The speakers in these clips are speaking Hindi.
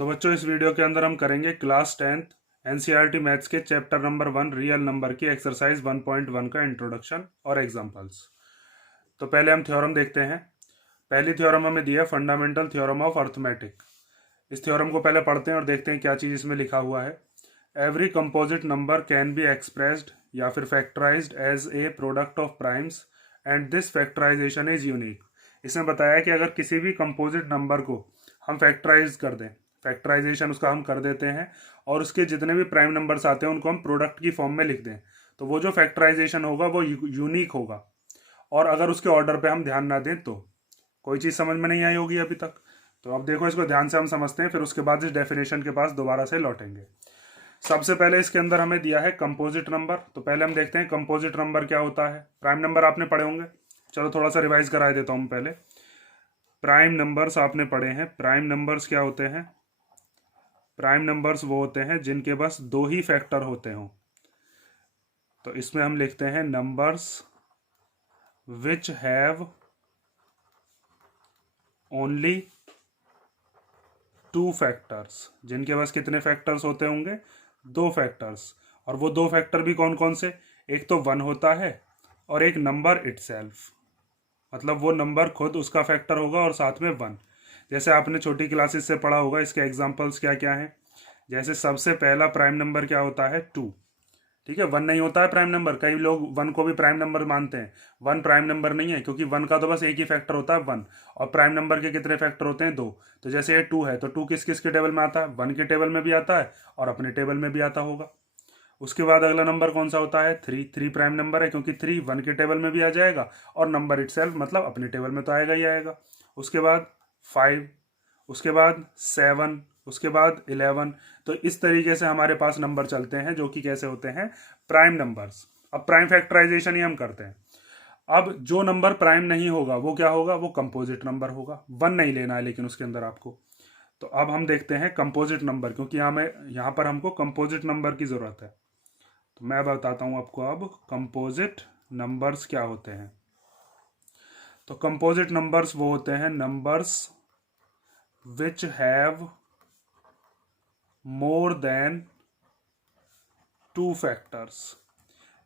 तो बच्चों इस वीडियो के अंदर हम करेंगे क्लास 10th एनसीईआरटी मैथ्स के चैप्टर नंबर 1 रियल नंबर की एक्सरसाइज 1.1 का इंट्रोडक्शन और एग्जांपल्स। तो पहले हम थ्योरम देखते हैं। पहली थ्योरम हमें दिया फंडामेंटल थ्योरम ऑफ अर्थमेटिक। इस थ्योरम को पहले पढ़ते हैं और देखते हैं क्या चीज़ इसमें लिखा हुआ है। Every composite number can be expressed या फिर factorized as a product of primes and this factorization is unique. इसमें बताया कि अगर किसी भी कंपोजिट नंबर को हम फैक्टराइज कर दें, फैक्टराइजेशन उसका हम कर देते हैं और उसके जितने भी प्राइम नंबर्स आते हैं उनको हम प्रोडक्ट की फॉर्म में लिख दें, तो वो जो फैक्टराइजेशन होगा वो यूनिक होगा। और अगर उसके ऑर्डर पे हम ध्यान ना दें तो कोई चीज़ समझ में नहीं आई होगी अभी तक। तो अब देखो, इसको ध्यान से हम समझते हैं, फिर उसके बाद इस डेफिनेशन के पास दोबारा से लौटेंगे। सबसे पहले इसके अंदर हमें दिया है कंपोजिट नंबर। तो पहले हम देखते हैं कंपोजिट नंबर क्या होता है। प्राइम नंबर आपने पढ़े होंगे, चलो थोड़ा सा रिवाइज करा देता हूँ पहले। प्राइम नंबर्स आपने पढ़े हैं। प्राइम नंबर्स क्या होते हैं? प्राइम नंबर्स वो होते हैं जिनके बस दो ही फैक्टर होते हों। तो इसमें हम लिखते हैं numbers which have only two factors, जिनके पास कितने फैक्टर्स होते होंगे? दो फैक्टर्स। और वो दो फैक्टर भी कौन कौन से? एक तो वन होता है और एक नंबर इटसेल्फ, मतलब वो नंबर खुद उसका फैक्टर होगा और साथ में वन। जैसे आपने छोटी क्लासेस से पढ़ा होगा, इसके एग्जांपल्स क्या क्या हैं। जैसे सबसे पहला प्राइम नंबर क्या होता है? टू। ठीक है, वन नहीं होता है प्राइम नंबर। कई लोग वन को भी प्राइम नंबर मानते हैं। वन प्राइम नंबर नहीं है, क्योंकि वन का तो बस एक ही फैक्टर होता है वन, और प्राइम नंबर के कितने फैक्टर होते हैं? दो। तो जैसे ये टू है तो टू किस किस के टेबल में आता है? वन के टेबल में भी आता है और अपने टेबल में भी आता होगा। उसके बाद अगला नंबर कौन सा होता है? थ्री। थ्री प्राइम नंबर है, क्योंकि थ्री वन के टेबल में भी आ जाएगा और नंबर इटसेल्फ मतलब अपने टेबल में तो आएगा ही आएगा। उसके बाद फाइव, उसके बाद सेवन, उसके बाद 11। तो इस तरीके से हमारे पास नंबर चलते हैं जो कि कैसे होते हैं? Prime numbers. अब प्राइम फैक्टराइजेशन ही हम करते हैं। अब जो नंबर प्राइम नहीं होगा वो क्या होगा? वो कंपोजिट नंबर होगा। वन नहीं लेना है लेकिन उसके अंदर आपको। तो अब हम देखते हैं कंपोजिट नंबर, क्योंकि यहाँ पर हमको कंपोजिट नंबर की जरूरत है। तो मैं बताता हूं आपको अब कंपोजिट नंबर्स क्या होते हैं। तो कंपोजिट नंबर्स वो होते हैं numbers which have more than two factors.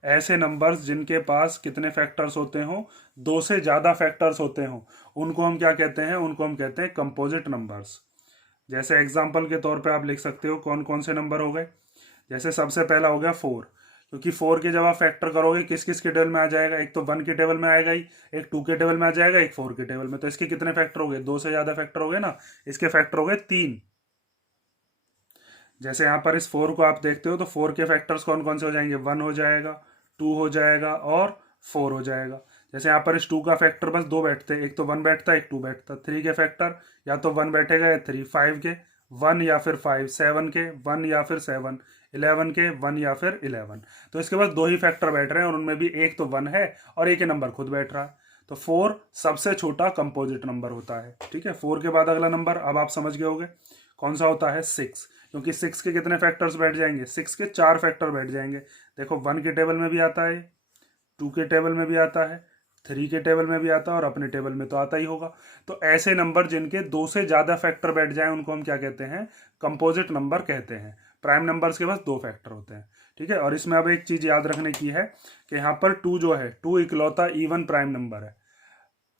ऐसे नंबर्स जिनके पास कितने फैक्टर्स होते हों? दो से ज्यादा फैक्टर्स होते हों, उनको हम क्या कहते हैं? उनको हम कहते हैं कंपोजिट नंबर्स। जैसे एग्जांपल के तौर पे आप लिख सकते हो कौन कौन से नंबर हो गए। जैसे सबसे पहला हो गया फोर, क्योंकि फोर के जब आप फैक्टर करोगे किस किस के टेबल में आ जाएगा? एक तो वन के टेबल में आएगा ही, एक टू के टेबल में आ जाएगा, एक फोर के टेबल में। तो इसके कितने फैक्टर हो गए? दो से ज्यादा फैक्टर हो गए ना। इसके फैक्टर हो गए तीन। जैसे यहाँ पर इस फोर को आप देखते हो तो फोर के फैक्टर्स कौन कौन से हो जाएंगे? वन हो जाएगा, टू हो जाएगा और फोर हो जाएगा। जैसे यहाँ पर इस टू का फैक्टर बस दो बैठते हैं, एक तो वन बैठता एक टू बैठता। थ्री के फैक्टर या तो वन बैठेगा या थ्री। फाइव के वन या फिर फाइव। सेवन के वन या फिर सेवन। 11 के वन या फिर 11। तो इसके पास दो ही फैक्टर बैठ रहे हैं और उनमें भी एक तो वन है और एक ही नंबर खुद बैठ रहा है। तो फोर सबसे छोटा कंपोजिट नंबर होता है। ठीक है, फोर के बाद अगला नंबर अब आप समझ गए होंगे कौन सा होता है? सिक्स। क्योंकि सिक्स के कितने फैक्टर्स बैठ जाएंगे? सिक्स के चार फैक्टर बैठ जाएंगे। देखो, वन के टेबल में भी आता है, टू के टेबल में भी आता है, थ्री के टेबल में भी आता है और अपने टेबल में तो आता ही होगा। तो ऐसे नंबर जिनके दो से ज्यादा फैक्टर बैठ जाए उनको हम क्या कहते हैं? कंपोजिट नंबर कहते हैं। प्राइम नंबर्स के पास दो फैक्टर होते हैं। ठीक है, और इसमें अब एक चीज याद रखने की है कि यहाँ पर टू जो है, टू इकलौता इवन प्राइम नंबर है।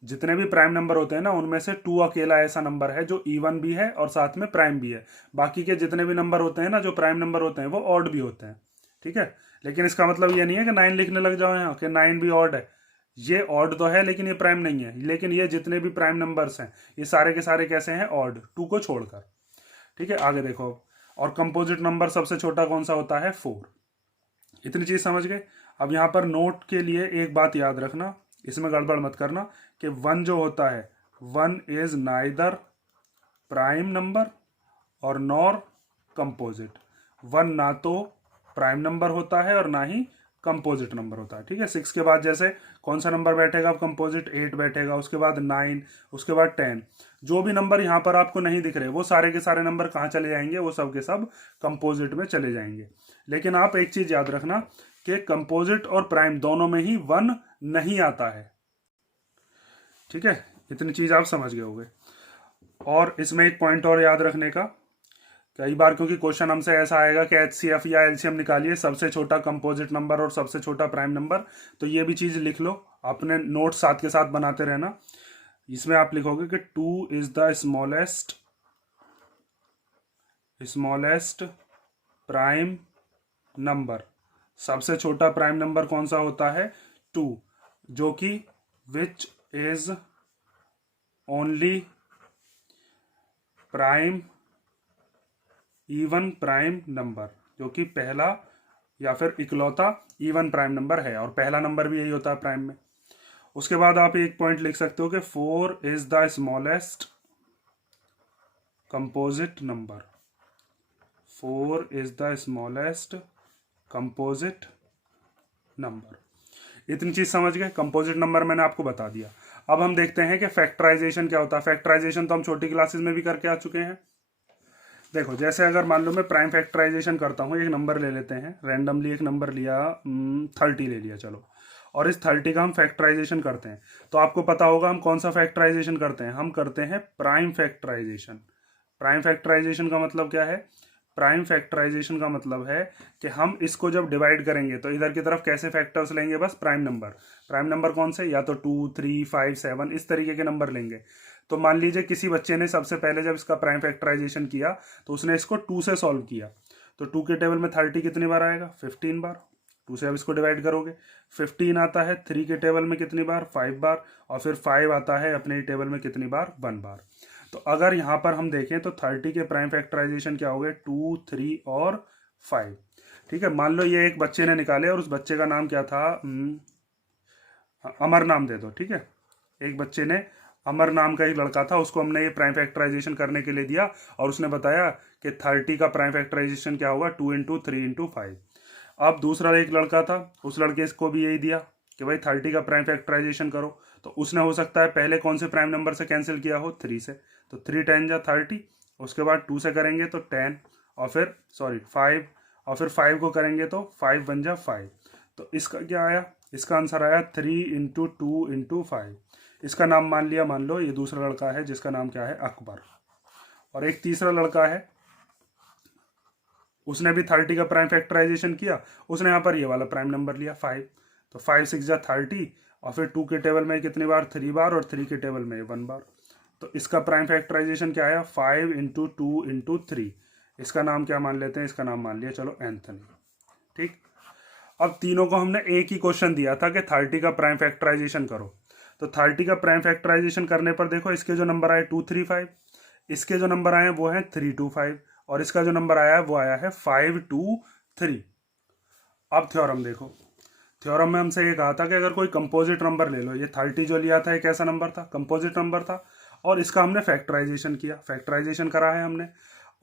जितने भी प्राइम नंबर होते हैं ना उनमें से टू अकेला ऐसा नंबर है जो इवन भी है और साथ में प्राइम भी है। बाकी के जितने भी नंबर होते हैं ना जो प्राइम नंबर होते हैं वो ऑड भी होते हैं। ठीक है, लेकिन इसका मतलब ये नहीं है कि नाइन लिखने लग जाओ यहाँ कि नाइन भी ऑड है। ये ऑड तो है लेकिन ये प्राइम नहीं है। लेकिन ये जितने भी प्राइम नंबर्स हैं ये सारे के सारे कैसे हैं? ऑड, टू को छोड़कर। ठीक है, आगे देखो। और कंपोजिट नंबर सबसे छोटा कौन सा होता है? फोर। इतनी चीज समझ गए। अब यहाँ पर नोट के लिए एक बात याद रखना, इसमें गड़बड़ मत करना, कि वन जो होता है, one is neither prime number और नॉर कंपोजिट। वन ना तो प्राइम नंबर होता है और ना ही कंपोजिट नंबर होता है। ठीक है, सिक्स के बाद जैसे कौन सा नंबर बैठेगा? अब कंपोजिट एट बैठेगा, उसके बाद नाइन, उसके बाद 10। जो भी नंबर यहाँ पर आपको नहीं दिख रहे वो सारे के सारे नंबर कहाँ चले जाएंगे? वो सब के सब कंपोजिट में चले जाएंगे। लेकिन आप एक चीज याद रखना कि कंपोजिट और प्राइम दोनों में ही वन नहीं आता है। ठीक है, इतनी चीज आप समझ गए होंगे। और इसमें एक पॉइंट और याद रखने का, कई बार क्योंकि क्वेश्चन हमसे ऐसा आएगा कि एचसीएफ या एलसीएम निकालिए, सबसे छोटा कंपोजिट नंबर और सबसे छोटा प्राइम नंबर। तो ये भी चीज़ लिख लो, अपने नोट साथ के साथ बनाते रहना। इसमें आप लिखोगे कि 2 is the smallest prime number. सबसे छोटा प्राइम नंबर कौन सा होता है? 2, जो कि which is only prime even prime number, जो कि पहला या फिर इकलौता इवन प्राइम नंबर है, और पहला नंबर भी यही होता है प्राइम में। उसके बाद आप एक पॉइंट लिख सकते हो कि 4 is the smallest composite number. 4 is the smallest composite number. इतनी चीज समझ गए? कंपोजिट नंबर मैंने आपको बता दिया। अब हम देखते हैं कि फैक्टराइजेशन क्या होता है। फैक्टराइजेशन तो हम छोटी क्लासेस में भी करके आ चुके हैं। देखो, जैसे अगर मान लो मैं प्राइम फैक्टराइजेशन करता हूँ, एक नंबर ले लेते हैं, रैंडमली एक नंबर लिया, 30 ले लिया, चलो, और इस 30 का हम फैक्टराइजेशन करते हैं। तो आपको पता होगा हम कौन सा फैक्टराइजेशन करते हैं? हम करते हैं प्राइम फैक्टराइजेशन। प्राइम फैक्टराइजेशन का मतलब क्या है? प्राइम फैक्टराइजेशन का मतलब है कि हम इसको जब डिवाइड करेंगे तो इधर की तरफ कैसे फैक्टर्स लेंगे? बस प्राइम नंबर। प्राइम नंबर कौन से? या तो 2, 3, 5, 7 इस तरीके के नंबर लेंगे। तो मान लीजिए किसी बच्चे ने सबसे पहले जब इसका प्राइम फैक्टराइजेशन किया तो उसने इसको 2 से सॉल्व किया। तो 2 के टेबल में 30 कितनी बार आएगा? 15 बार। 2 से अब इसको डिवाइड करोगे, 15 आता है 3 के टेबल में कितनी बार? 5 बार। और फिर 5 आता है अपने टेबल में कितनी बार? 1 बार। तो अगर यहाँ पर हम देखें तो 30 के प्राइम फैक्टराइजेशन क्या हो गए? 2, 3 और 5। ठीक है, मान लो ये एक बच्चे ने निकाले और उस बच्चे का नाम क्या था? अमर नाम दे दो। ठीक है, एक बच्चे ने, अमर नाम का एक लड़का था, उसको हमने ये प्राइम फैक्टराइजेशन करने के लिए दिया और उसने बताया कि 30 का प्राइम फैक्टराइजेशन क्या होगा? 2 इंटू 3 इंटू 5। अब दूसरा एक लड़का था, उस लड़के को भी यही दिया कि भाई 30 का प्राइम फैक्टराइजेशन करो। तो उसने हो सकता है पहले कौन से प्राइम नंबर से कैंसिल किया हो? 3 से। तो 3 10 जा 30, उसके बाद 2 से करेंगे तो 10, और फिर 5, और फिर 5 को करेंगे तो 5 1 जा 5। तो इसका क्या आया? इसका आंसर आया 3 इंटू 2 इंटू 5। इसका नाम मान लिया, मान लो ये दूसरा लड़का है जिसका नाम क्या है? अकबर। और एक तीसरा लड़का है, उसने भी 30 का प्राइम फैक्टराइजेशन किया, उसने यहाँ पर ये वाला प्राइम नंबर लिया 5। तो 5 6 जा 30, और फिर 2 के टेबल में कितनी बार? 3 बार, और 3 के टेबल में 1 बार। तो इसका प्राइम फैक्टराइजेशन क्या आया? 5 इंटू 2 इंटू 3। इसका नाम क्या मान लेते हैं? इसका नाम मान लिया चलो एंथनी। ठीक, अब तीनों को हमने एक ही क्वेश्चन दिया था कि 30 का प्राइम फैक्टराइजेशन करो। तो 30 का प्राइम फैक्टराइजेशन करने पर देखो इसके जो नंबर आए 2 3 5, इसके जो नंबर आए वो हैं 3 2 5, और इसका जो नंबर आया है वो आया है 5 2 3। अब थ्योरम देखो, थ्योरम में हमसे ये कहा था कि अगर कोई कंपोजिट नंबर ले लो, ये 30 जो लिया था ये कैसा नंबर था? कंपोजिट नंबर था, और इसका हमने फैक्टराइजेशन किया, फैक्टराइजेशन करा है हमने,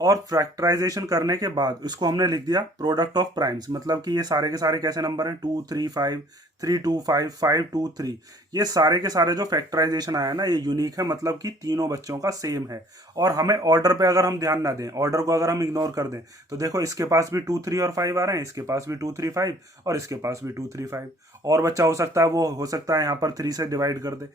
और फैक्टराइजेशन करने के बाद इसको हमने लिख दिया प्रोडक्ट ऑफ प्राइम्स। मतलब कि ये सारे के सारे कैसे नंबर हैं? 2 3 5, 3 2 5, 5 2 3। ये सारे के सारे जो फैक्टराइजेशन आया ना, ये यूनिक है, मतलब कि तीनों बच्चों का सेम है। और हमें ऑर्डर पे अगर हम ध्यान ना दें, ऑर्डर को अगर हम इग्नोर कर दें, तो देखो इसके पास भी 2 3 और 5 आ रहे हैं, इसके पास भी 2 3 5, और इसके पास भी 2 3 5। और बच्चा हो सकता है वो हो सकता है यहाँ पर 3 से डिवाइड कर दे।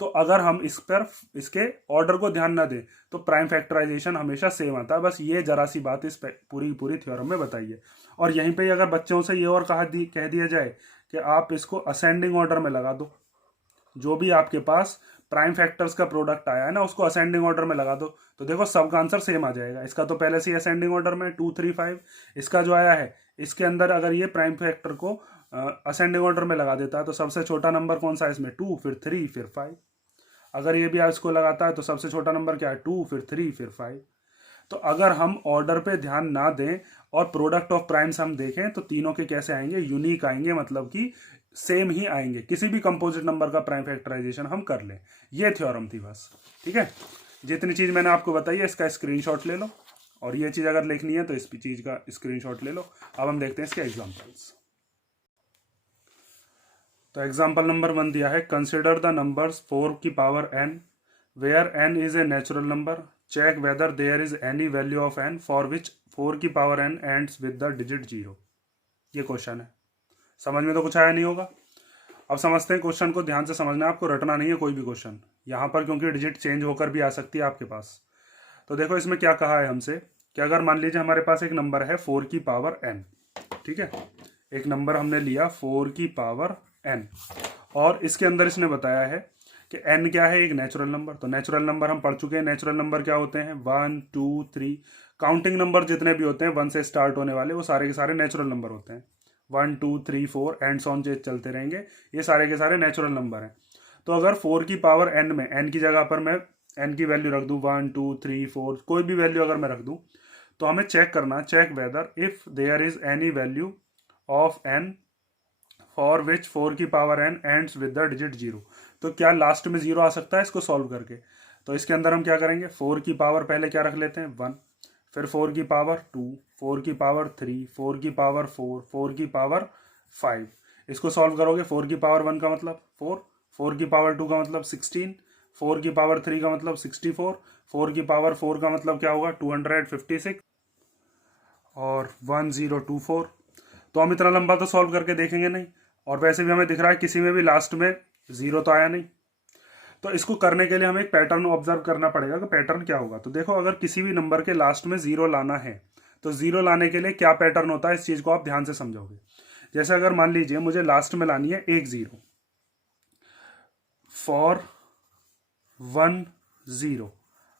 तो अगर हम इस पर इसके ऑर्डर को ध्यान ना दें तो प्राइम फैक्टराइजेशन हमेशा सेम आता है। बस ये जरा सी बात इस पूरी थ्योरम में बताइए। और यहीं पे अगर बच्चों से ये और कह दिया जाए कि आप इसको असेंडिंग ऑर्डर में लगा दो, जो भी आपके पास प्राइम फैक्टर्स का प्रोडक्ट आया है ना उसको असेंडिंग ऑर्डर में लगा दो, तो देखो सबका आंसर सेम आ जाएगा। इसका तो पहले से ही असेंडिंग ऑर्डर में 2 3 5, इसका जो आया है इसके अंदर अगर ये प्राइम फैक्टर को असेंडिंग ऑर्डर में लगा देता है तो सबसे छोटा नंबर कौन सा है इसमें? 2, फिर 3, फिर 5। अगर ये भी इसको लगाता है तो सबसे छोटा नंबर क्या है? 2, फिर 3, फिर 5। तो अगर हम ऑर्डर पे ध्यान ना दें और प्रोडक्ट ऑफ प्राइम्स हम देखें तो तीनों के कैसे आएंगे? यूनिक आएंगे, मतलब कि सेम ही आएंगे। किसी भी कंपोजिट नंबर का प्राइम फैक्टराइजेशन हम कर लें। ये थ्योरम थी बस। ठीक है, जितनी चीज मैंने आपको बताई है इसका स्क्रीनशॉट ले लो, और ये चीज अगर लिखनी है तो इस चीज का स्क्रीनशॉट ले लो। अब हम देखते हैं इसके एग्जाम्पल्स। तो एग्जाम्पल नंबर 1 दिया है, कंसिडर द नंबर्स 4 की power n where n is a natural number, check whether there is any value of n for which 4 की power n ends with the digit 0। ये क्वेश्चन है। समझ में तो कुछ आया नहीं होगा। अब समझते हैं, क्वेश्चन को ध्यान से समझना है, आपको रटना नहीं है कोई भी क्वेश्चन यहाँ पर, क्योंकि डिजिट चेंज होकर भी आ सकती है आपके पास। तो देखो इसमें क्या कहा है हमसे कि अगर मान लीजिए हमारे पास एक नंबर है 4 की पावर n, ठीक है, एक नंबर हमने लिया 4 की पावर n, और इसके अंदर इसने बताया है कि n क्या है, एक नेचुरल नंबर। तो नेचुरल नंबर हम पढ़ चुके हैं, नेचुरल नंबर क्या होते हैं, 1 2 3, काउंटिंग नंबर जितने भी होते हैं 1 से स्टार्ट होने वाले वो सारे के सारे नेचुरल नंबर होते हैं। 1 2 3 4 एंड सॉन चलते रहेंगे, ये सारे के सारे नेचुरल नंबर हैं। तो अगर 4 की पावर n में n की जगह पर मैं n की वैल्यू रख दूं 1 2 3 4, कोई भी वैल्यू अगर मैं रख दूं, तो हमें चेक करना, check whether if there is any value of n for which 4 की power n ends with the digit 0, तो क्या लास्ट में 0 आ सकता है इसको सॉल्व करके। तो इसके अंदर हम क्या करेंगे, 4 की पावर पहले क्या रख लेते हैं 1, फिर 4 की पावर 2, 4 की पावर 3, 4 की पावर 4, 4 की पावर 5। इसको सॉल्व करोगे, 4 की पावर 1 का मतलब 4, 4 की पावर 2 का मतलब 16, 4 की पावर 3 का मतलब 64, 4 की पावर 4 का मतलब क्या होगा 256, और 1024। तो हम इतना लंबा तो सॉल्व करके देखेंगे नहीं, और वैसे भी हमें दिख रहा है किसी में भी लास्ट में 0 तो आया नहीं। तो इसको करने के लिए हमें एक पैटर्न ऑब्जर्व करना पड़ेगा कि पैटर्न क्या होगा। तो देखो, अगर किसी भी नंबर के लास्ट में 0 लाना है तो 0 लाने के लिए क्या पैटर्न होता है, इस चीज को आप ध्यान से समझोगे। जैसे अगर मान लीजिए मुझे लास्ट में लानी है 1 0, फॉर 1 0,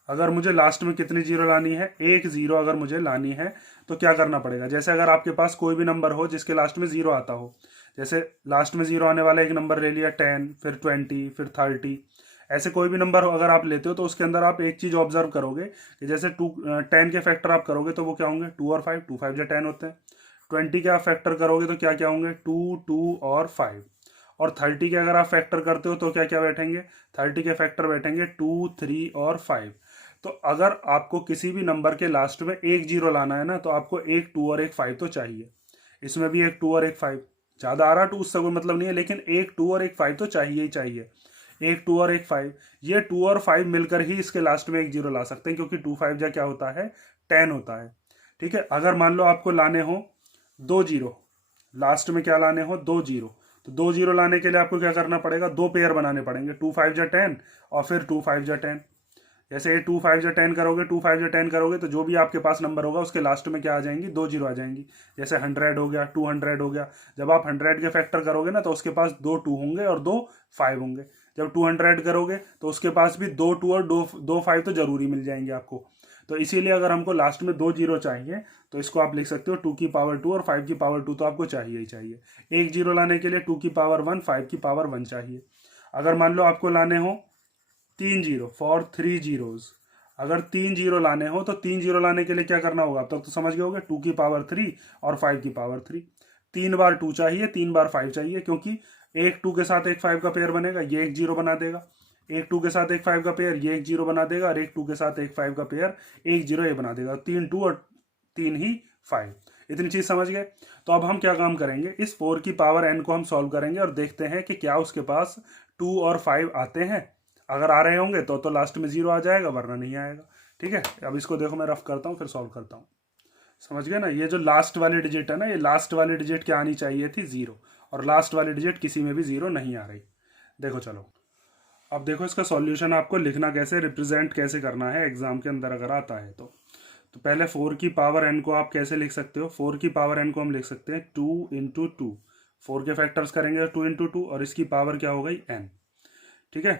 अगर मुझे लास्ट में कितनी 0 लानी है, 1 0 अगर मुझे लानी है, तो क्या करना पड़ेगा। जैसे अगर आपके पास कोई भी नंबर हो जिसके लास्ट में 0 आता हो, जैसे लास्ट में 0 आने वाला एक नंबर ले लिया 10, फिर 20, फिर 30, ऐसे कोई भी नंबर अगर आप लेते हो तो उसके अंदर आप एक चीज ऑब्जर्व करोगे कि जैसे 10 के फैक्टर आप करोगे तो वो क्या होंगे 2 और 5, 2 5 या 10 होते हैं। 20 के आप फैक्टर करोगे तो क्या क्या होंगे 2 2 और 5, और 30 के अगर आप फैक्टर करते हो तो क्या क्या बैठेंगे, 30 के फैक्टर बैठेंगे 2 3 और 5। तो अगर आपको किसी भी नंबर के लास्ट में 1 0 लाना है ना, तो आपको एक 2 और एक 5 तो चाहिए। इसमें भी एक 2 और एक 5, ज्यादा आ रहा 2 उससे कोई मतलब नहीं है, लेकिन एक 2 और एक 5 तो चाहिए ही चाहिए। एक 2 और एक 5, ये 2 और 5 मिलकर ही इसके लास्ट में एक 0 ला सकते हैं, क्योंकि 2 5 जा क्या होता है 10 होता है। ठीक है, अगर मान लो आपको लाने हो 2 0, लास्ट में क्या लाने हो 2 0, तो 2 0 लाने के लिए आपको क्या करना पड़ेगा, दो पेयर बनाने पड़ेंगे, 2 5 जा 10 और फिर 2 5 जा 10। जैसे 2 5 जा 10 करोगे, 2 5 जा 10 करोगे, तो जो भी आपके पास नंबर होगा उसके लास्ट में क्या आ जाएंगी, 2 0 आ जाएंगी। जैसे 100 हो गया, 200 हो गया, जब आप 100 के फैक्टर करोगे ना तो उसके पास 2 2 होंगे और 2 5 होंगे। जब 200 करोगे तो उसके पास भी 2 2 और 2 5 तो जरूरी मिल जाएंगे आपको। तो इसीलिए अगर हमको लास्ट में 2 0 चाहिए तो इसको आप लिख सकते हो 2 की पावर 2 और 5 की पावर 2 तो आपको चाहिए ही चाहिए। एक 0 लाने के लिए 2 की पावर 1, 5 की पावर 1 चाहिए। अगर मान लो आपको लाने हो 3 0 फॉर 3 जीरोज, अगर 3 0 लाने हो तो 3 0 लाने के लिए क्या करना होगा, अब तक तो समझ गए होगे, 2 की पावर 3 और 5 की पावर 3। 3 बार 2 चाहिए, 3 बार 5 चाहिए, क्योंकि एक 2 के साथ एक 5 का पेयर बनेगा, ये एक 0 बना देगा। एक 2 के साथ एक 5 का पेयर ये एक 0 बना देगा, और एक 2 के साथ एक 5 का पेयर एक 0 ये बना देगा। 3 2 और 3 ही 5। इतनी चीज समझ गए। तो अब हम क्या काम करेंगे, इस 4 की पावर n को हम सॉल्व करेंगे और देखते हैं कि क्या उसके पास 2 और 5 आते हैं। अगर आ रहे होंगे तो लास्ट में 0 आ जाएगा, वरना नहीं आएगा। ठीक है, अब इसको देखो मैं रफ करता हूँ फिर सॉल्व करता हूँ। समझ गए ना, ये जो लास्ट वाली डिजिट है ना, ये लास्ट वाली डिजिट क्या आनी चाहिए थी 0, और लास्ट वाली डिजिट किसी में भी 0 नहीं आ रही। देखो चलो, अब देखो इसका सॉल्यूशन आपको लिखना कैसे, रिप्रेजेंट कैसे करना है एग्जाम के अंदर अगर आता है तो पहले 4 की पावर n को आप कैसे लिख सकते हो, 4 की पावर n को हम लिख सकते हैं 2 इंटू 2, 4 के फैक्टर्स करेंगे 2 इंटू 2, और इसकी पावर क्या हो गई n। ठीक है,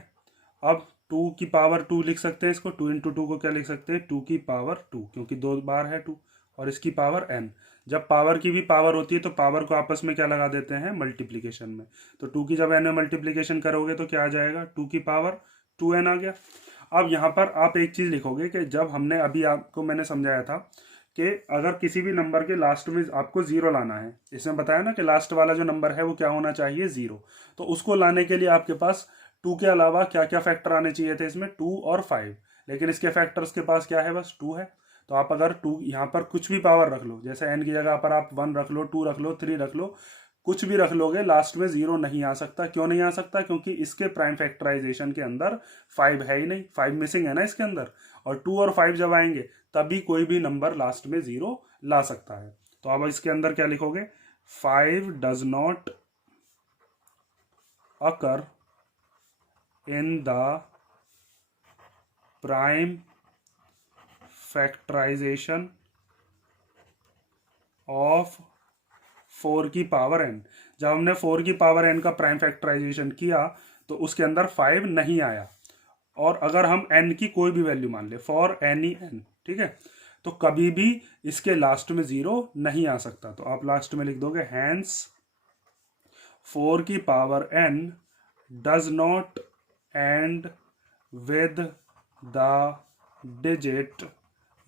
अब 2 की पावर 2 लिख सकते हैं इसको, 2 इंटू 2 को क्या लिख सकते हैं 2 की पावर 2, क्योंकि दो बार है 2, और इसकी पावर n। जब पावर की भी पावर होती है तो पावर को आपस में क्या लगा देते हैं मल्टीप्लीकेशन में। तो 2 की जब n में मल्टीप्लीकेशन करोगे तो क्या आ जाएगा 2 की पावर 2n आ गया। अब यहाँ पर आप एक चीज लिखोगे कि जब हमने अभी आपको मैंने समझाया था कि अगर किसी भी नंबर के लास्ट में आपको 0 लाना है, इसमें बताया ना कि लास्ट वाला जो नंबर है वो क्या होना चाहिए 0, तो उसको लाने के लिए आपके पास 2 के अलावा क्या क्या फैक्टर आने चाहिए थे, इसमें 2 और 5, लेकिन इसके फैक्टर्स के पास क्या है बस 2 है। तो आप अगर 2 यहाँ पर कुछ भी पावर रख लो, जैसे n की जगह पर आप 1 रख लो, 2 रख लो, 3 रख लो, कुछ भी रख लोगे, लास्ट में 0 नहीं आ सकता। क्यों नहीं आ सकता, क्योंकि इसके प्राइम फैक्टराइजेशन के अंदर 5 है ही नहीं, 5 मिसिंग है ना इसके अंदर, और 2 और 5 जब आएंगे तभी कोई भी नंबर लास्ट में 0 ला सकता है। तो अब इसके अंदर क्या लिखोगे, 5 does not occur in the prime factorization of 4 की पावर n। जब हमने 4 की पावर n का प्राइम फैक्टराइजेशन किया तो उसके अंदर 5 नहीं आया। और अगर हम n की कोई भी वैल्यू मान ले, फॉर एनी n, ठीक है, तो कभी भी इसके लास्ट में 0 नहीं आ सकता। तो आप लास्ट में लिख दोगे हैंस 4 की power n does not and with the digit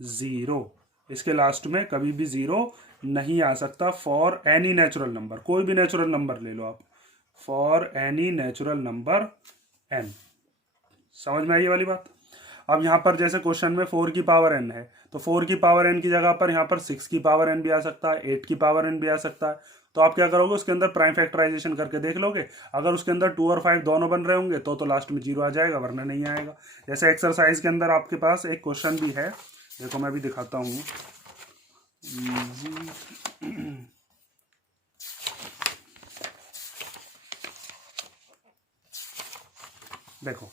0। इसके लास्ट में कभी भी 0 नहीं आ सकता फॉर एनी नेचुरल नंबर। कोई भी नेचुरल नंबर ले लो आप, for any natural number n। समझ में आई ये वाली बात। अब यहाँ पर जैसे क्वेश्चन में 4 की पावर n है, तो 4 की पावर n की जगह पर यहाँ पर 6 की पावर n भी आ सकता है, 8 की पावर n भी आ सकता है। तो आप क्या करोगे, उसके अंदर प्राइम फैक्टराइजेशन करके देख लोगे। अगर उसके अंदर 2 और 5 दोनों बन रहे होंगे तो लास्ट में 0 आ जाएगा, वरना नहीं आएगा। जैसे एक्सरसाइज के अंदर आपके पास एक क्वेश्चन भी है, देखो मैं भी दिखाता हूँ। देखो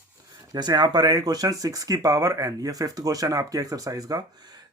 जैसे यहाँ पर है क्वेश्चन 6 की पावर n, ये 5th क्वेश्चन आपकी एक्सरसाइज का।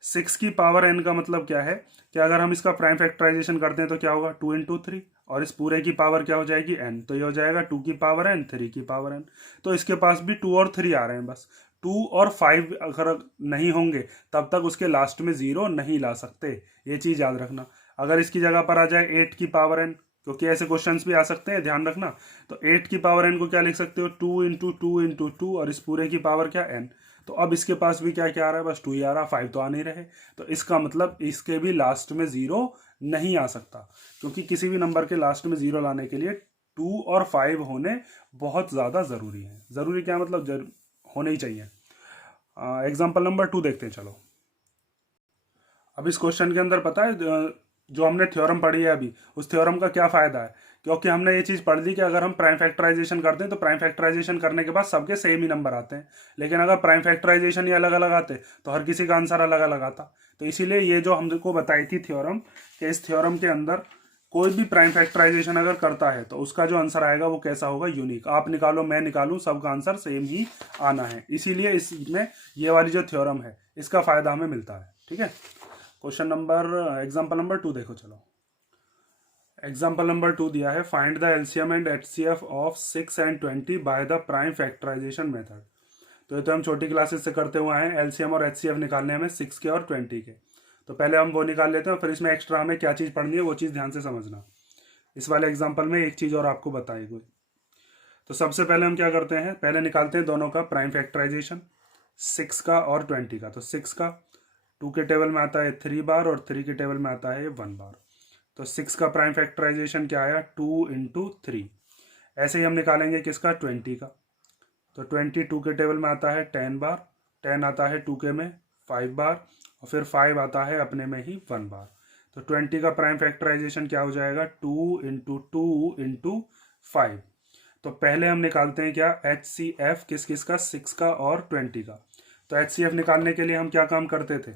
6 की पावर n का मतलब क्या है कि अगर हम इसका प्राइम फैक्टराइजेशन करते हैं तो क्या होगा, 2 इंटू 3, और इस पूरे की पावर क्या हो जाएगी n, तो ये हो जाएगा 2 की पावर n 3 की पावर n। तो इसके पास भी 2 और 3 आ रहे हैं, बस 2 और 5 अगर नहीं होंगे तब तक उसके लास्ट में 0 नहीं ला सकते। ये चीज़ याद रखना। अगर इसकी जगह पर आ जाए 8 की पावर n, क्योंकि ऐसे क्वेश्चंस भी आ सकते हैं, ध्यान रखना। तो 8 की पावर n को क्या लिख सकते हो, 2 इंटू 2 इंटू 2, और इस पूरे की पावर क्या n। तो अब इसके पास भी क्या क्या आ रहा है, बस 2 ही आ रहा, 5 तो आ नहीं रहे। तो इसका मतलब इसके भी लास्ट में 0 नहीं आ सकता, क्योंकि किसी भी नंबर के लास्ट में 0 लाने के लिए 2 और 5 होने बहुत ज़्यादा ज़रूरी है। ज़रूरी क्या मतलब, होने ही चाहिए। एग्जाम्पल नंबर 2 देखते हैं, चलो। अब इस क्वेश्चन के अंदर पता है जो हमने थ्योरम पढ़ी है अभी, उस थ्योरम का क्या फायदा है, क्योंकि हमने ये चीज़ पढ़ ली कि अगर हम प्राइम फैक्टराइजेशन करते हैं तो प्राइम फैक्टराइजेशन करने के बाद सबके सेम ही नंबर आते हैं। लेकिन अगर प्राइम फैक्टराइजेशन ही अलग अलग आते तो हर किसी का आंसर अलग अलग आता। तो इसीलिए ये जो हमको बताई थी थ्योरम, कि इस थ्योरम के अंदर कोई भी प्राइम फैक्टराइजेशन अगर करता है तो उसका जो आंसर आएगा वो कैसा होगा, यूनिक। आप निकालो मैं निकालूं, सबका आंसर सेम ही आना है। इसीलिए इसमें ये वाली जो थ्योरम है इसका फायदा हमें मिलता है, ठीक है। क्वेश्चन नंबर एग्जाम्पल नंबर 2 देखो, चलो। एग्जाम्पल नंबर 2 दिया है, find the LCM and HCF of 6 and 20 by the prime factorization method. तो ये तो हम छोटी क्लासेस से करते हुए आए हैं। एलसीएम और एचसीएफ निकालने हमें 6 के और 20 के। तो पहले हम वो निकाल लेते हैं, फिर इसमें एक्स्ट्रा हमें क्या चीज़ पढ़नी है वो चीज़ ध्यान से समझना। इस वाले एग्जाम्पल में एक चीज़ और आपको बताई गई। तो सबसे पहले हम क्या करते हैं, पहले निकालते हैं दोनों का प्राइम फैक्टराइजेशन, 6 का और 20 का। तो 6 का 2 के टेबल में आता है 3 बार, और 3 के टेबल में आता है 1 बार। तो 6 का प्राइम फैक्टराइजेशन क्या आया, 2 इंटू 3। ऐसे ही हम निकालेंगे किसका, 20 का। तो 20 2 के टेबल में आता है 10 बार, 10 आता है 2 के में 5 बार, और फिर 5 आता है अपने में ही 1 बार। तो 20 का प्राइम फैक्टराइजेशन क्या हो जाएगा, 2 इंटू 2 इंटू 5। तो पहले हम निकालते हैं क्या, एच सी एफ, किस किस का, 6 का और 20 का। तो एच सी एफ निकालने के लिए हम क्या काम करते थे,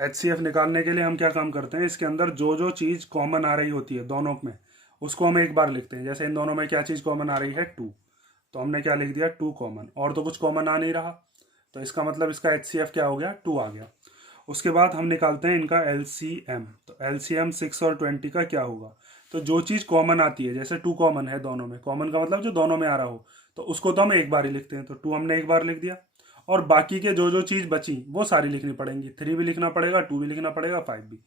एच सी एफ निकालने के लिए हम क्या काम करते हैं, इसके अंदर जो जो चीज़ कॉमन आ रही होती है दोनों में, उसको हम एक बार लिखते हैं। जैसे इन दोनों में क्या चीज़ कॉमन आ रही है, 2, तो हमने क्या लिख दिया, 2 कॉमन, और तो कुछ कॉमन आ नहीं रहा। तो इसका मतलब इसका एच सी एफ क्या हो गया, 2 आ गया। उसके बाद हम निकालते हैं इनका एल सी एम। तो एल सी एम 6 और 20 का क्या होगा, तो जो चीज़ कॉमन आती है, जैसे 2 कॉमन है दोनों में, कॉमन का मतलब जो दोनों में आ रहा हो, तो उसको तो हम एक बार ही लिखते हैं। तो 2 हमने एक बार लिख दिया, और बाकी के जो जो चीज़ बची वो सारी लिखनी पड़ेंगी। 3 भी लिखना पड़ेगा, 2 भी लिखना पड़ेगा, 5 भी।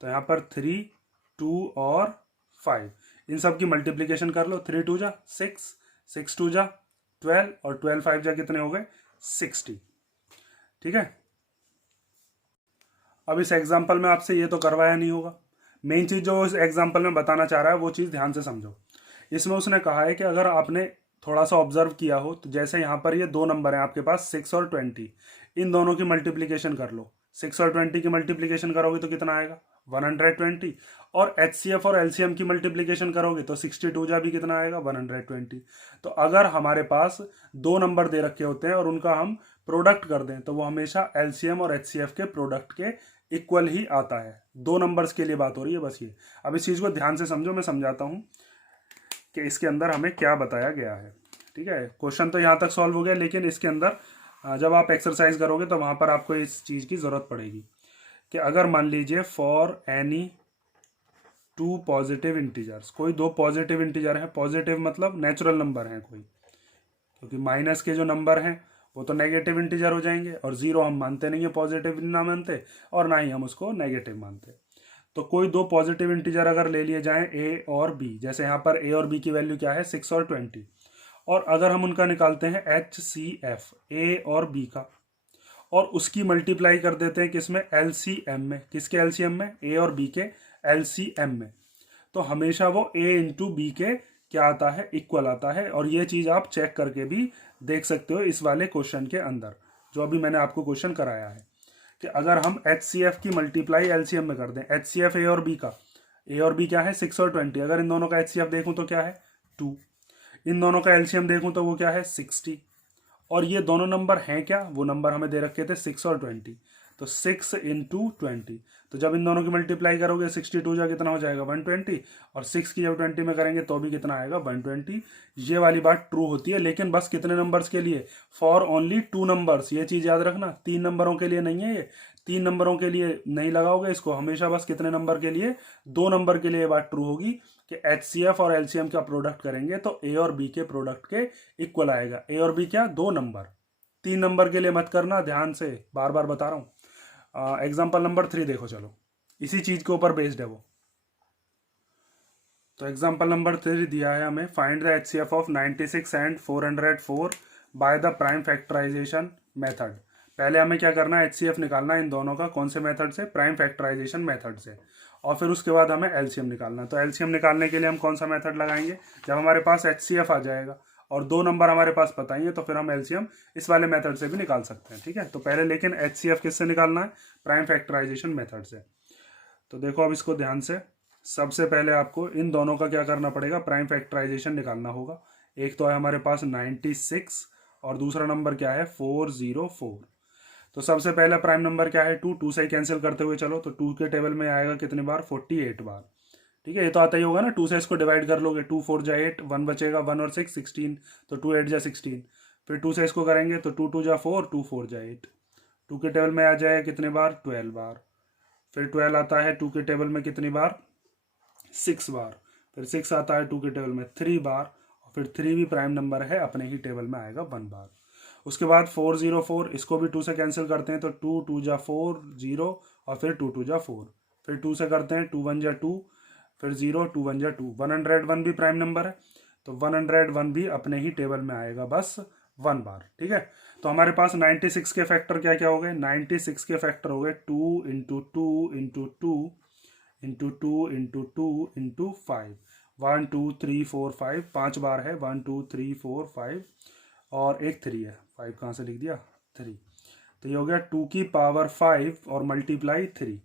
तो यहाँ पर 3, 2 और 5, इन सब की मल्टीप्लीकेशन कर लो। 3 2 जा 6, 6 2 जा 12, और 12 5 जा कितने हो गए, 60। ठीक है। अब इस एग्जाम्पल में आपसे ये तो करवाया नहीं होगा। मेन चीज़ जो इस एग्जाम्पल में बताना चाह रहा है वो चीज़ ध्यान से समझो। इसमें उसने कहा है कि अगर आपने थोड़ा सा ऑब्जर्व किया हो, तो जैसे यहाँ पर ये 2 नंबर हैं आपके पास, 6 और 20, इन दोनों की मल्टीप्लीकेशन कर लो। 6 और 20 की मल्टीप्लीकेशन करोगे तो कितना आएगा, 120। और एचसीएफ और एलसीएम की मल्टीप्लीकेशन करोगे तो 62 जा भी कितना आएगा, 120। तो अगर हमारे पास 2 नंबर दे रखे होते हैं और उनका हम प्रोडक्ट कर दें, तो वो हमेशा एलसीएम और एचसीएफ के प्रोडक्ट के इक्वल ही आता है। 2 नंबर्स के लिए बात हो रही है बस ये। अब इस चीज़ को ध्यान से समझो, मैं समझाता हूँ कि इसके अंदर हमें क्या बताया गया है। ठीक है, क्वेश्चन तो यहाँ तक सॉल्व हो गया, लेकिन इसके अंदर जब आप एक्सरसाइज करोगे तो वहाँ पर आपको इस चीज़ की ज़रूरत पड़ेगी। कि अगर मान लीजिए for any two positive integers, कोई दो पॉजिटिव इंटीजर हैं, पॉजिटिव मतलब नेचुरल नंबर हैं कोई, क्योंकि माइनस के जो नंबर हैं वो तो नेगेटिव इंटीजर हो जाएंगे, और जीरो हम मानते नहीं है, पॉजिटिव ना मानते और ना ही हम उसको नेगेटिव मानते। तो कोई दो पॉजिटिव इंटीजर अगर ले लिए जाएं ए और बी, जैसे यहाँ पर ए और बी की वैल्यू क्या है 6 और 20, और अगर हम उनका निकालते हैं HCF ए और बी का, और उसकी मल्टीप्लाई कर देते हैं किसमें LCM में, किसके LCM में, ए और बी के LCM में, तो हमेशा वो ए इंटू बी के क्या आता है, इक्वल आता है। और ये चीज आप चेक करके भी देख सकते हो इस वाले क्वेश्चन के अंदर, जो अभी मैंने आपको क्वेश्चन कराया है, कि अगर हम HCF की मल्टीप्लाई LCM में कर दें, HCF ए और बी का, ए और बी क्या है 6 और 20, अगर इन दोनों का HCF देखूं तो क्या है 2, इन दोनों का LCM देखूं तो वो क्या है 60, और ये दोनों नंबर हैं क्या, वो नंबर हमें दे रखे थे 6 और 20, तो 6 इंटू 20, तो जब इन दोनों की मल्टीप्लाई करोगे 62 जा कितना हो जाएगा 120, और 6 की जब 20 में करेंगे तो भी कितना आएगा 120। ये वाली बात ट्रू होती है, लेकिन बस कितने नंबर्स के लिए, फॉर ओनली 2 नंबर्स, ये चीज याद रखना, 3 नंबरों के लिए नहीं है ये, 3 नंबरों के लिए नहीं लगाओगे इसको, हमेशा बस कितने नंबर के लिए, 2 नंबर के लिए ये बात ट्रू होगी कि HCF और LCM का प्रोडक्ट करेंगे तो ए और बी के प्रोडक्ट के इक्वल आएगा। ए और बी क्या, 2 नंबर, 3 नंबर के लिए मत करना, ध्यान से बार बार बता रहा हूं। एग्जाम्पल नंबर 3 देखो, चलो इसी चीज के ऊपर बेस्ड है वो। तो एग्जाम्पल नंबर 3 दिया है हमें, find the HCF of 96 and 404 by the prime factorization method. पहले हमें क्या करना है, HCF निकालना है इन दोनों का, कौन से मेथड से, प्राइम फैक्टराइजेशन मेथड से, और फिर उसके बाद हमें LCM निकालना है। तो LCM निकालने के लिए हम कौन सा मेथड लगाएंगे, जब हमारे पास HCF आ जाएगा और 2 नंबर हमारे पास पता ही है, तो फिर हम LCM इस वाले मेथड से भी निकाल सकते हैं, ठीक है। तो पहले लेकिन HCF किससे निकालना है, प्राइम फैक्टराइजेशन मेथड से। तो देखो अब इसको ध्यान से, सबसे पहले आपको इन दोनों का क्या करना पड़ेगा, प्राइम फैक्टराइजेशन निकालना होगा। एक तो है हमारे पास 96 और दूसरा नंबर क्या है 404। तो सबसे पहला प्राइम नंबर क्या है 2, 2 से ही कैंसिल करते हुए चलो, तो 2 के टेबल में आएगा कितनी बार 48 बार, ठीक है। ये तो आता ही होगा ना, 2 से इसको डिवाइड कर लोगे, 2 4 जा 8, 1 बचेगा, 1 और 6 16, तो 2 8 जा 16, फिर 2 से इसको करेंगे तो 2 2 जा 4, 2 4 जा 8, 2 के टेबल में आ जाएगा कितने बार 12 बार, फिर 12 आता है 2 के टेबल में कितनी बार 6 बार, फिर 6 आता है 2 के टेबल में 3 बार, और फिर 3 भी प्राइम नंबर है, अपने ही टेबल में आएगा 1 बार। उसके बाद 404, इसको भी 2 से कैंसिल करते हैं, तो 2 2 जा 4 0, और फिर 2 2 जा 4, फिर 2 से करते हैं 2 1 जा 2, फिर 0 2 1 जा 2, 101 भी प्राइम नंबर है, तो 101 भी अपने ही टेबल में आएगा बस 1 बार, ठीक है। तो हमारे पास 96 के फैक्टर क्या क्या हो गए, 96 के फैक्टर हो गए 2 into 2 into 2 into 2 into 2 into 5, 1 2 3 4 5, 5 बार है, 1 2 3 4 5, और एक 3 है, 5 कहाँ से लिख दिया 3, तो ये हो गया 2 की पावर 5 और मल्टीप्लाई 3।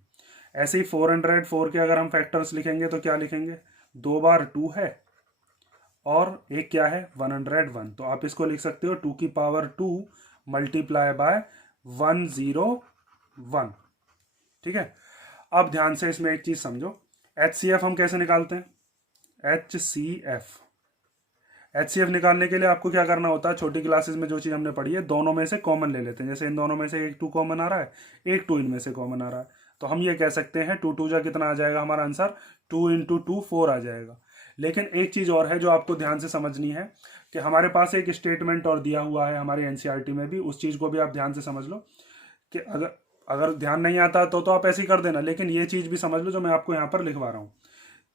ऐसे ही 404 के अगर हम फैक्टर्स लिखेंगे तो क्या लिखेंगे, 2 बार 2 है और एक क्या है 101, तो आप इसको लिख सकते हो 2 की पावर 2 मल्टीप्लाई बाय 101, ठीक है। अब ध्यान से इसमें एक चीज समझो, HCF हम कैसे निकालते हैं, HCF निकालने के लिए आपको क्या करना होता है, छोटी क्लासेस में जो चीज हमने पढ़ी है, दोनों में से कॉमन ले लेते हैं। जैसे इन दोनों में से एक 2 कॉमन आ रहा है, एक 2 इनमें से कॉमन आ रहा है, तो हम ये कह सकते हैं 2 2 जा कितना आ जाएगा हमारा आंसर, 2 इंटू 2 4 आ जाएगा। लेकिन एक चीज और है जो आपको ध्यान से समझनी है, कि हमारे पास एक स्टेटमेंट और दिया हुआ है हमारी एनसीईआरटी में भी, उस चीज को भी आप ध्यान से समझ लो, कि अगर अगर ध्यान नहीं आता तो आप ऐसे ही कर देना, लेकिन ये चीज भी समझ लो जो मैं आपको यहाँ पर लिखवा रहा हूँ,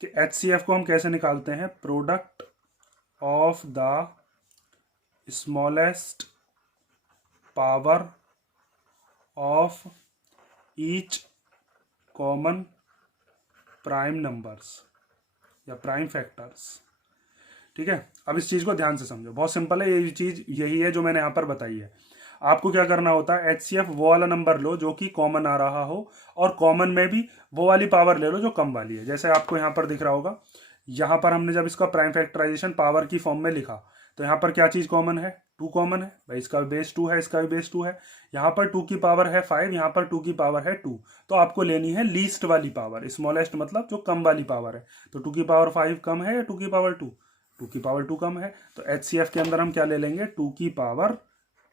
कि HCF को हम कैसे निकालते हैं, product of the smallest power of each common prime numbers या प्राइम फैक्टर्स, ठीक है। अब इस चीज को ध्यान से समझो, बहुत सिंपल है, ये चीज यही है जो मैंने यहां पर बताई है। आपको क्या करना होता है, HCF वो वाला नंबर लो जो कि कॉमन आ रहा हो, और कॉमन में भी वो वाली पावर ले लो जो कम वाली है। जैसे आपको यहां पर दिख रहा होगा, यहां पर हमने जब इसका प्राइम फैक्टराइजेशन पावर की फॉर्म में लिखा, तो यहां पर क्या चीज कॉमन है, 2 कॉमन है भाई, इसका भी बेस 2 है, इसका भी बेस 2 है, यहाँ पर 2 की पावर है 5, यहाँ पर 2 की पावर है 2, तो आपको लेनी है लीस्ट वाली पावर, स्मॉलेस्ट मतलब जो कम वाली पावर है। तो 2 की पावर 5 कम है या 2 की पावर 2, 2 की पावर 2 कम है, तो HCF के अंदर हम क्या ले लेंगे, 2 की पावर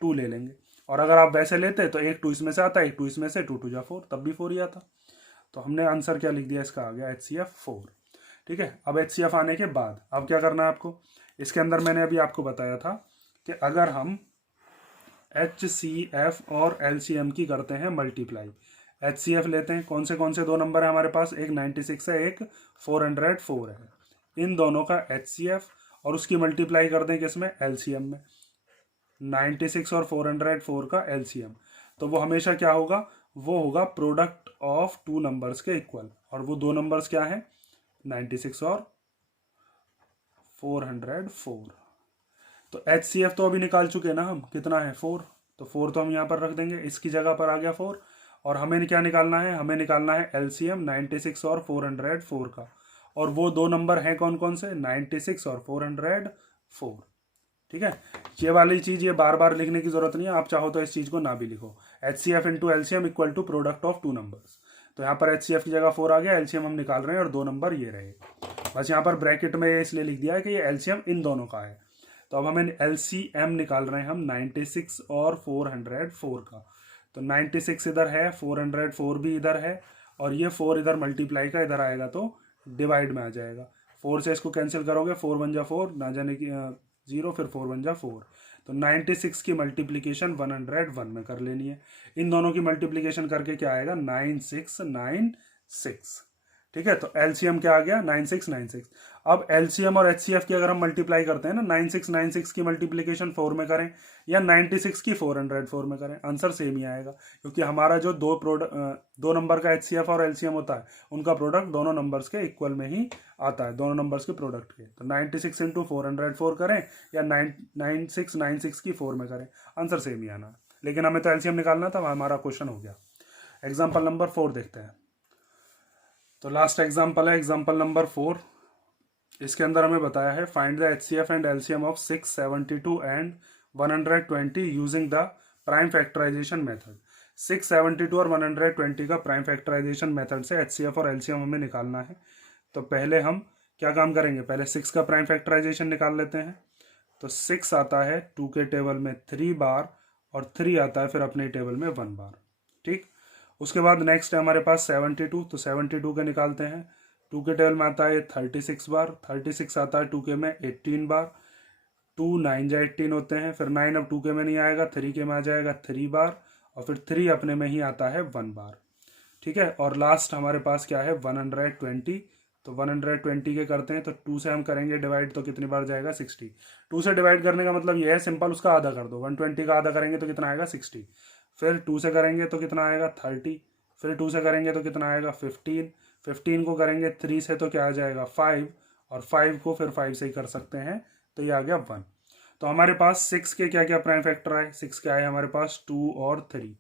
2 ले लेंगे। और अगर आप वैसे लेते तो एक 2 इसमें से आता, एक 2 इसमें से, 2 2 जा 4, तब भी 4 ही आता। तो हमने आंसर क्या लिख दिया इसका, आ गया HCF 4। ठीक है, अब HCF आने के बाद अब क्या करना है आपको, इसके अंदर मैंने अभी आपको बताया था कि अगर हम HCF और LCM की करते हैं मल्टीप्लाई, HCF लेते हैं, कौन से दो नंबर है हमारे पास, एक 96 है, एक 404 है, इन दोनों का HCF और उसकी मल्टीप्लाई कर दें किसमें, LCM में, 96 और 404 का LCM, तो वो हमेशा क्या होगा, वो होगा प्रोडक्ट ऑफ टू नंबर्स के इक्वल, और वो दो नंबर्स क्या हैं, 96 और 404। तो HCF तो अभी निकाल चुके हैं ना हम, कितना है 4, तो 4 तो हम यहाँ पर रख देंगे, इसकी जगह पर आ गया 4। और हमें क्या निकालना है, हमें निकालना है LCM 96 और 404 का, और वो दो नंबर हैं कौन कौन से, 96 और 404। ठीक है, ये वाली चीज ये बार बार लिखने की जरूरत नहीं है, आप चाहो तो इस चीज को ना भी लिखो, HCF into LCM equal to product of two numbers. तो यहाँ पर HCF की जगह 4 आ गया, LCM हम निकाल रहे हैं और दो नंबर ये रहे, बस यहाँ पर ब्रैकेट में ये इसलिए लिख दिया है कि ये LCM इन दोनों का है। तो अब हमें LCM निकाल रहे हैं हम 96 और 404 का, तो 96 इधर है, 404 भी इधर है, और ये 4 इधर मल्टीप्लाई का इधर आएगा तो डिवाइड में आ जाएगा, 4 से इसको कैंसिल करोगे, 4 1 जा 4, ना जाने की 0, फिर 4 1 जा 4, तो 96 की मल्टीप्लीकेशन 101 में कर लेनी है, इन दोनों की मल्टीप्लीकेशन करके क्या आएगा, 9696। ठीक है, तो LCM क्या आ गया, 9696। अब LCM और HCF की अगर हम मल्टीप्लाई करते हैं ना, 9696 की मल्टीप्लीकेशन 4 में करें या 96 की 404 में करें, आंसर सेम ही आएगा, क्योंकि हमारा जो दो नंबर का HCF और LCM होता है उनका प्रोडक्ट दोनों नंबर्स के इक्वल में ही आता है, दोनों नंबर्स के प्रोडक्ट के। तो 96 इंटू 404 करें या 9696 की 4 में करें, आंसर सेम ही आना, लेकिन हमें तो LCM निकालना था, हमारा क्वेश्चन हो गया। एग्जाम्पल नंबर 4 देखते हैं। तो लास्ट एग्जाम्पल है एग्जाम्पल नंबर 4। इसके अंदर हमें बताया है find the HCF and LCM of 672 and 120 using the prime factorization method. 672 और 120 का प्राइम फैक्टराइजेशन मेथड से HCF और LCM हमें निकालना है। तो पहले हम क्या काम करेंगे, पहले 6 का प्राइम फैक्टराइजेशन निकाल लेते हैं। तो 6 आता है 2 के टेबल में 3 बार, और 3 आता है फिर अपने टेबल में 1 बार। ठीक, उसके बाद नेक्स्ट है हमारे पास 72, तो 72 के निकालते हैं, 2 के टेबल में आता है 36 बार, 36 आता है 2 के में 18 बार, 2 9 जा 18 होते हैं, फिर 9 अब 2 के में नहीं आएगा, 3 के में आ जाएगा 3 बार, और फिर 3 अपने में ही आता है 1 बार। ठीक है, और लास्ट हमारे पास क्या है 120, तो 120 के करते हैं, तो 2 से हम करेंगे डिवाइड, तो कितनी बार जाएगा 60। 2 से डिवाइड करने का मतलब ये है सिंपल, उसका आधा कर दो, 120 का आधा करेंगे तो कितना आएगा 60, फिर 2 से करेंगे तो कितना आएगा 30, फिर 2 से करेंगे तो कितना आएगा 15, 15 को करेंगे 3 से तो क्या आ जाएगा 5, और 5 को फिर 5 से ही कर सकते हैं, तो ये आ गया 1। तो हमारे पास 6 के क्या क्या प्राइम फैक्टर आए, 6 के आए हमारे पास 2 और 3।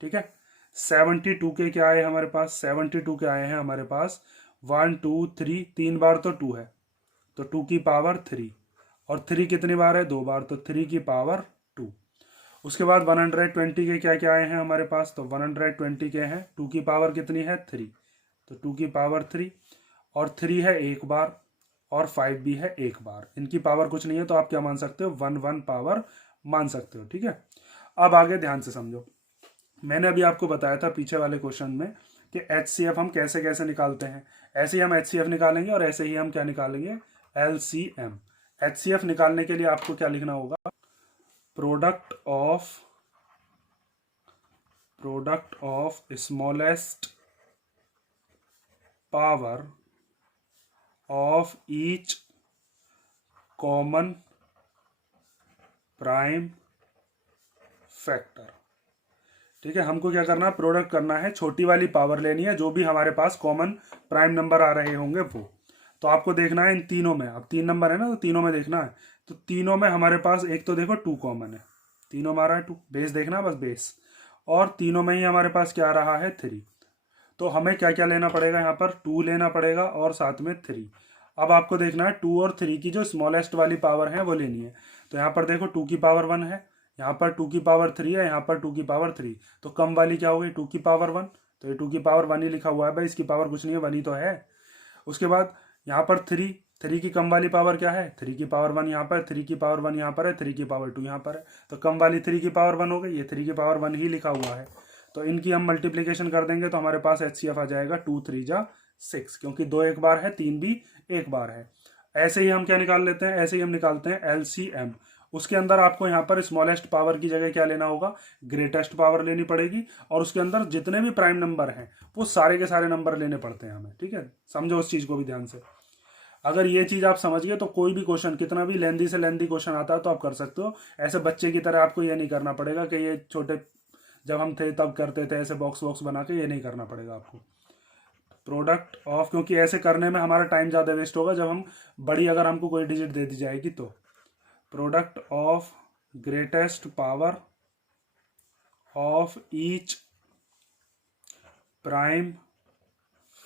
ठीक है, 72 के क्या आए हमारे पास, 72 के आए हैं हमारे पास 1 2 3, 3 बार तो 2 है, तो 2 की पावर 3, और 3 कितनी बार है 2 बार, तो 3 की पावर 2। उसके बाद 120 के क्या क्या आए हैं हमारे पास, तो 120 के हैं 2 की पावर कितनी है 3, तो 2 की पावर 3, और 3 है 1 बार, और 5 भी है 1 बार, इनकी पावर कुछ नहीं है, तो आप क्या मान सकते हो 1 1 पावर मान सकते हो। ठीक है, अब आगे ध्यान से समझो, मैंने अभी आपको बताया था पीछे वाले क्वेश्चन में कि HCF हम कैसे कैसे निकालते हैं, ऐसे ही हम HCF निकालेंगे और ऐसे ही हम क्या निकालेंगे LCM। HCF निकालने के लिए आपको क्या लिखना होगा, product of smallest power of each common prime factor. ठीक है, हमको क्या करना है, प्रोडक्ट करना है, छोटी वाली पावर लेनी है, जो भी हमारे पास कॉमन प्राइम नंबर आ रहे होंगे वो। तो आपको देखना है इन तीनों में, अब 3 नंबर है ना, तो तीनों में देखना है, तो तीनों में हमारे पास एक तो देखो 2 कॉमन है, तीनों में आ रहा है 2, बेस देखना बस बेस, और तीनों में ही हमारे पास क्या आ रहा है 3। तो हमें क्या क्या लेना पड़ेगा, यहाँ पर 2 लेना पड़ेगा और साथ में 3। अब आपको देखना है 2 और 3 की जो स्मॉलेस्ट वाली पावर है वो लेनी है। तो यहाँ पर देखो 2 की पावर 1 है, यहाँ पर 2 की पावर 3 है, यहाँ पर 2 की पावर 3, तो कम वाली क्या हो गई 2 की पावर 1, तो ये 2 की पावर 1 ही लिखा हुआ है भाई, इसकी पावर कुछ नहीं है 1 ही तो है। उसके बाद यहाँ पर 3, 3 की कम वाली पावर क्या है, 3 की पावर 1 यहाँ पर, 3 की पावर 1 यहाँ पर है, 3 की पावर 2 यहाँ पर है, तो कम वाली 3 की पावर 1 हो गई, ये 3 की पावर 1 ही लिखा हुआ है। तो इनकी हम मल्टीप्लीकेशन कर देंगे तो हमारे पास HCF आ जाएगा 2 3 जा 6, क्योंकि 2 एक बार है, 3 भी एक बार है। ऐसे ही हम क्या निकाल लेते हैं, ऐसे ही हम निकालते हैं LCM। उसके अंदर आपको यहाँ पर स्मॉलेस्ट पावर की जगह क्या लेना होगा, ग्रेटेस्ट पावर लेनी पड़ेगी, और उसके अंदर जितने भी प्राइम नंबर हैं वो सारे के सारे नंबर लेने पड़ते हैं हमें, ठीक है। समझो उस चीज को भी ध्यान से। अगर ये चीज आप समझ गए तो कोई भी क्वेश्चन, कितना भी लेंदी से लेंदी क्वेश्चन आता है तो आप कर सकते हो। ऐसे बच्चे की तरह आपको ये नहीं करना पड़ेगा कि ये छोटे जब हम थे तब करते थे ऐसे बॉक्स बॉक्स बना के, ये नहीं करना पड़ेगा आपको। प्रोडक्ट ऑफ, क्योंकि ऐसे करने में हमारा टाइम ज़्यादा वेस्ट होगा जब हम बड़ी, अगर हमको कोई डिजिट दे दी जाएगी तो। Product of greatest power of each prime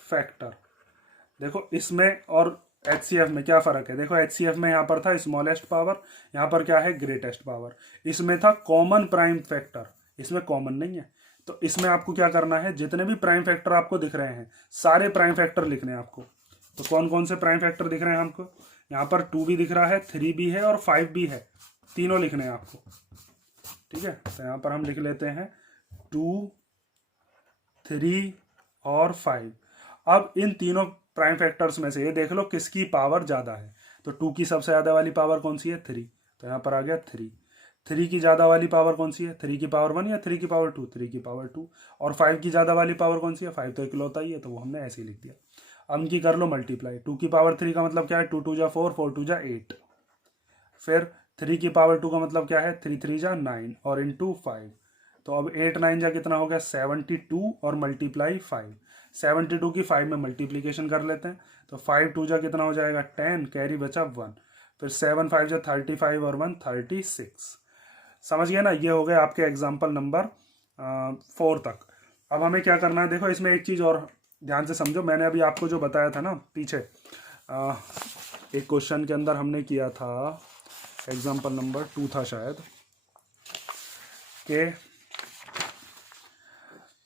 factor. देखो इसमें और HCF में क्या फर्क है, देखो HCF में यहाँ पर था स्मॉलेस्ट पावर, यहाँ पर क्या है ग्रेटेस्ट पावर। इसमें था कॉमन प्राइम फैक्टर, इसमें कॉमन नहीं है। तो इसमें आपको क्या करना है, जितने भी प्राइम फैक्टर आपको दिख रहे हैं सारे प्राइम फैक्टर लिखने हैं आपको। तो कौन कौन से प्राइम फैक्टर दिख रहे हैं हमको, यहाँ पर 2 भी दिख रहा है, 3 भी है और 5 भी है, तीनों लिखने हैं आपको, ठीक है। तो यहाँ पर हम लिख लेते हैं 2 3 और 5। अब इन तीनों प्राइम फैक्टर्स में से ये देख लो किसकी पावर ज़्यादा है। तो 2 की सबसे ज़्यादा वाली पावर कौन सी है, 3, तो यहाँ पर आ गया 3। 3 की ज़्यादा वाली पावर कौन सी है, 3 की पावर 1 या 3 की पावर 2, 3 की पावर 2। और 5 की ज़्यादा वाली पावर कौन सी है, 5 तो इकलौता ही है, तो वो हमने ऐसे ही लिख दिया। अब इनकी कर लो मल्टीप्लाई। 2 की पावर 3 का मतलब क्या है, 2 2 जा 4, 4 2 जा 8। फिर 3 की पावर 2 का मतलब क्या है, 3 3 जा 9 और इंटू 5। तो अब 8 9 जा कितना हो गया 72 और मल्टीप्लाई 5। 72 की 5 में मल्टीप्लीकेशन कर लेते हैं, तो 5 2 जा कितना हो जाएगा 10, कैरी बचा 1। फिर 7 5 जा 35 और 1 36। समझ गया ना, ये हो गया आपके एग्जाम्पल नंबर 4 तक। अब हमें क्या करना है, देखो इसमें एक चीज़ और ध्यान से समझो। मैंने अभी आपको जो बताया था ना पीछे, एक क्वेश्चन के अंदर हमने किया था, एग्जाम्पल नंबर 2 था शायद, कि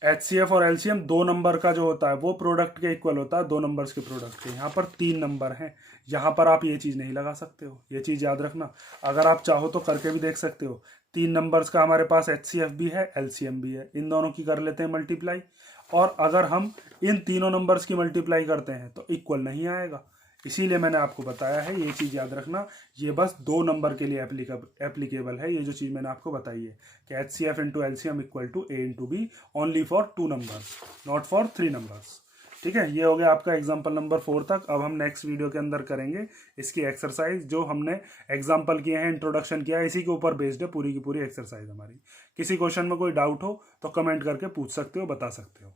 HCF और LCM 2 नंबर का जो होता है वो प्रोडक्ट के इक्वल होता है 2 नंबर्स के प्रोडक्ट के। यहाँ पर 3 नंबर हैं, यहाँ पर आप ये चीज़ नहीं लगा सकते हो, ये चीज़ याद रखना। अगर आप चाहो तो करके भी देख सकते हो। 3 नंबर्स का हमारे पास HCF भी है, LCM भी है, इन दोनों की कर लेते हैं मल्टीप्लाई। और अगर हम इन तीनों नंबर्स की मल्टीप्लाई करते हैं तो इक्वल नहीं आएगा, इसीलिए मैंने आपको बताया है, ये चीज़ याद रखना। ये बस 2 नंबर के लिए एप्लीकेबल है, ये जो चीज़ मैंने आपको बताई है कि HCF into LCM equal to A into B only for 2 numbers, not for 3 numbers. ठीक है, ये हो गया आपका एग्जाम्पल नंबर 4 तक। अब हम नेक्स्ट वीडियो के अंदर करेंगे इसकी एक्सरसाइज, जो हमने एग्जाम्पल किए हैं, इंट्रोडक्शन किया है, इसी के ऊपर बेस्ड है पूरी की पूरी एक्सरसाइज हमारी। किसी क्वेश्चन में कोई डाउट हो तो कमेंट करके पूछ सकते हो, बता सकते हो।